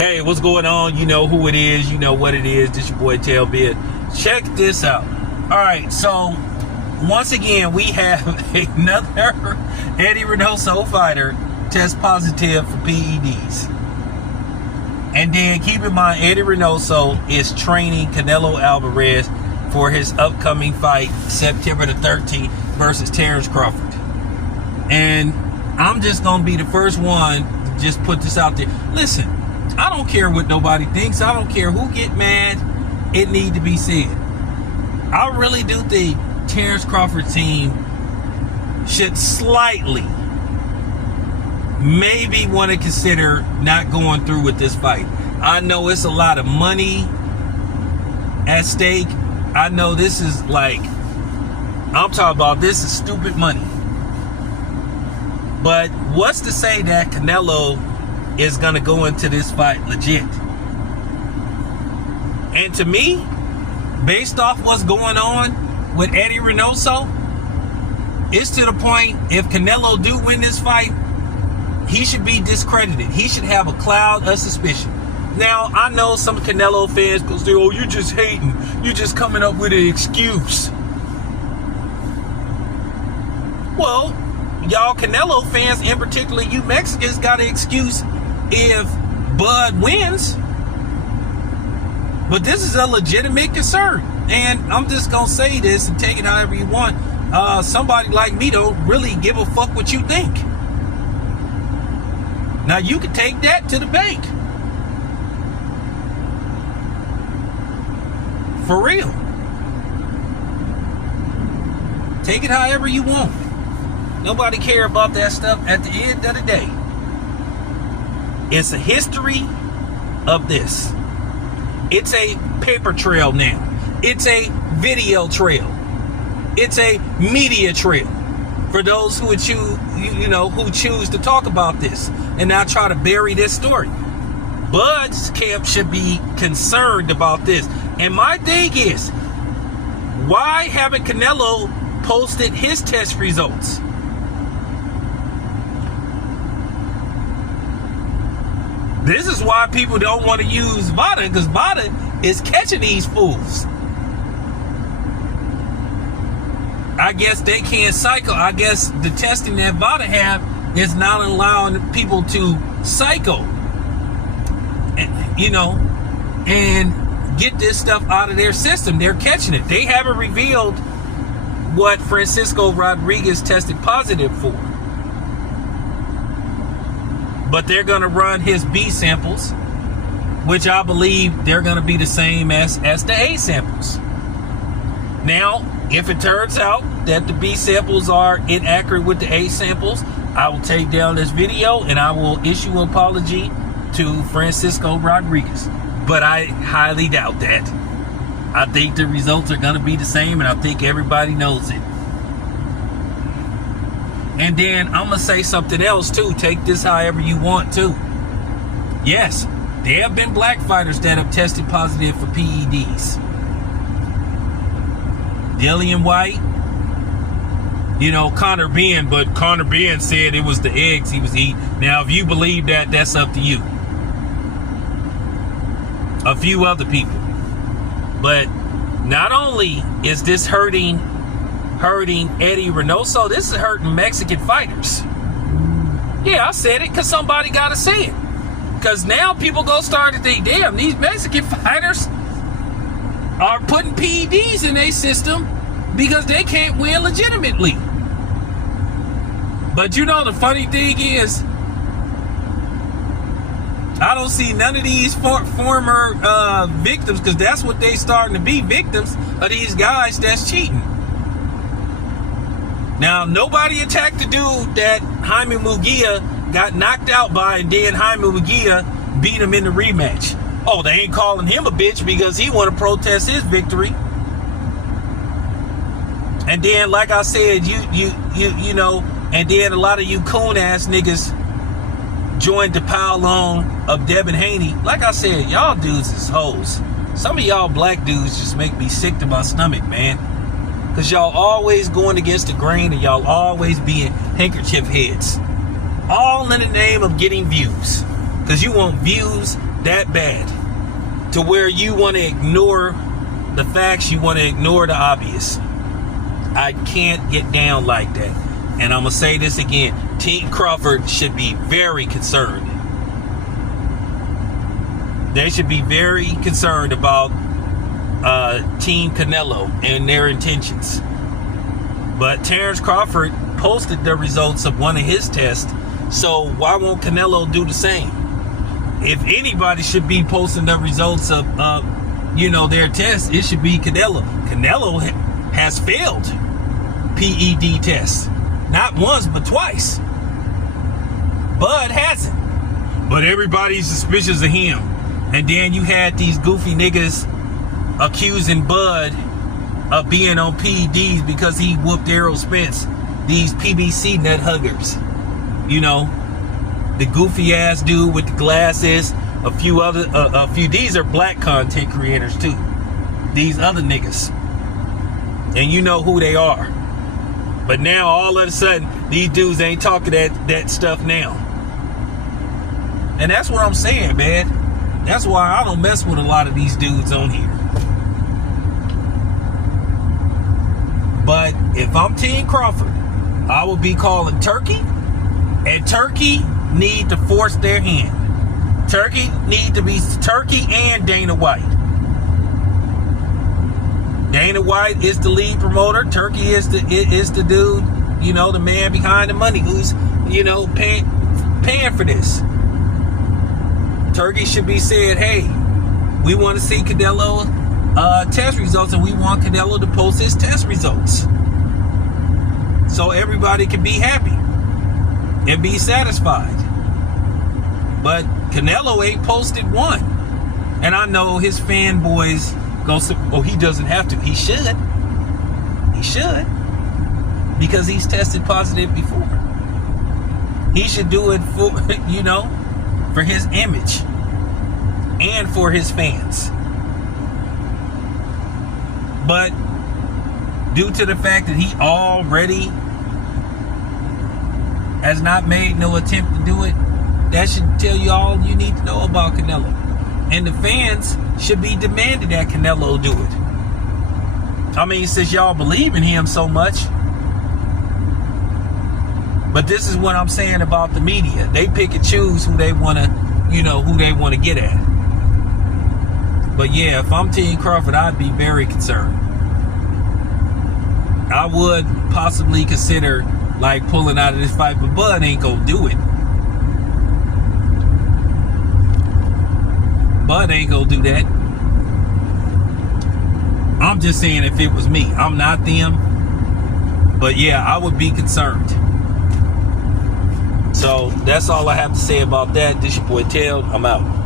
Hey, what's going on? You know who it is. You know what it is. This your boy Tailbid. Check this out. All right, so once again, we have another Eddie Reynoso fighter test positive for PEDs. And then keep in mind, Eddie Reynoso is training Canelo Alvarez for his upcoming fight, September the 13th versus Crawford. And I'm just going to be the first one to just put this out there. Listen, I don't care what nobody thinks. I don't care who get mad. It need to be said. I really do think Crawford team should slightly maybe want to consider not going through with this fight. I know it's a lot of money at stake. I know this is like, I'm talking about this is stupid money. But what's to say that Canelo is going to go into this fight legit? And to me, based off what's going on with Eddie Reynoso, it's to the point, if Canelo do win this fight, he should be discredited. He should have a cloud of suspicion. Now, I know some Canelo fans go say, oh, you're just hating. You're just coming up with an excuse. Well, y'all Canelo fans, in particular you Mexicans, got an excuse if Bud wins. But this is a legitimate concern. And I'm just going to say this and take it however you want. Somebody like me don't really give a fuck what you think. Now, you can take that to the bank. For real. Take it however you want. Nobody care about that stuff at the end of the day. It's a history of this. It's a paper trail now. It's a video trail. It's a media trail for those who would choose, who choose to talk about this and not try to bury this story. Bud's camp should be concerned about this. And my thing is, why haven't Canelo posted his test results? This is why people don't want to use VADA, because VADA is catching these fools. I guess they can't cycle. I guess the testing that VADA have is not allowing people to cycle, and get this stuff out of their system. They're catching it. They haven't revealed what Francisco Rodriguez tested positive for. But they're going to run his B samples, which I believe they're going to be the same as the A samples. Now, if it turns out that the B samples are inaccurate with the A samples, I will take down this video and I will issue an apology to Francisco Rodriguez. But I highly doubt that. I think the results are going to be the same, and I think everybody knows it. And then I'm going to say something else too. Take this however you want to. Yes, there have been black fighters that have tested positive for PEDs. Dillian White, Conor Benn, but Conor Benn said it was the eggs he was eating. Now, if you believe that, that's up to you. A few other people. But not only is this hurting Eddie Reynoso, this is hurting Mexican fighters. Yeah, I said it because somebody got to say it. Because now people go start to think, damn, these Mexican fighters are putting PEDs in their system because they can't win legitimately. But the funny thing is, I don't see none of these former victims, because that's what they starting to be, victims of these guys that's cheating. Now, nobody attacked the dude that Jaime Munguia got knocked out by, and then Jaime Munguia beat him in the rematch. Oh, they ain't calling him a bitch because he want to protest his victory. And then, like I said, and then a lot of you coon ass niggas joined the pile on of Devin Haney. Like I said, y'all dudes is hoes. Some of y'all black dudes just make me sick to my stomach, man. Because y'all always going against the grain, and y'all always being handkerchief heads. All in the name of getting views. Because you want views that bad to where you want to ignore the facts, you want to ignore the obvious. I can't get down like that. And I'm going to say this again. Team Crawford should be very concerned. They should be very concerned about Team Canelo and their intentions. But Terrence Crawford posted the results of one of his tests. So why won't Canelo do the same? If anybody should be posting the results of their tests, it should be Canelo. Canelo has failed PED tests. Not once, but twice. Bud hasn't. But everybody's suspicious of him. And then you had these goofy niggas accusing Bud of being on PEDs because he whooped Errol Spence. These PBC nut huggers. You know, the goofy ass dude with the glasses. A few, these are black content creators too. These other niggas. And you know who they are. But now all of a sudden, these dudes ain't talking that stuff now. And that's what I'm saying, man. That's why I don't mess with a lot of these dudes on here. But if I'm Team Crawford, I will be calling Turkey. And Turkey need to force their hand. Turkey need to be Turkey and Dana White. Dana White is the lead promoter. Turkey is the dude, the man behind the money who's, paying for this. Turkey should be saying, hey, we want to see Canelo test results, and we want Canelo to post his test results. So everybody can be happy and be satisfied. But Canelo ain't posted one. And I know his fanboys gonna say, oh, he doesn't have to. He should. He should. Because he's tested positive before. He should do it for, for his image and for his fans. But due to the fact that he already has not made no attempt to do it, that should tell you all you need to know about Canelo. And the fans should be demanding that Canelo do it. I mean, since y'all believe in him so much. But this is what I'm saying about the media. They pick and choose who they want to, who they want to get at. But yeah, if I'm Team Crawford, I'd be very concerned. I would possibly consider pulling out of this fight, but Bud ain't gonna do it. Bud ain't gonna do that. I'm just saying if it was me. I'm not them. But yeah, I would be concerned. So that's all I have to say about that. This your boy Tail. I'm out.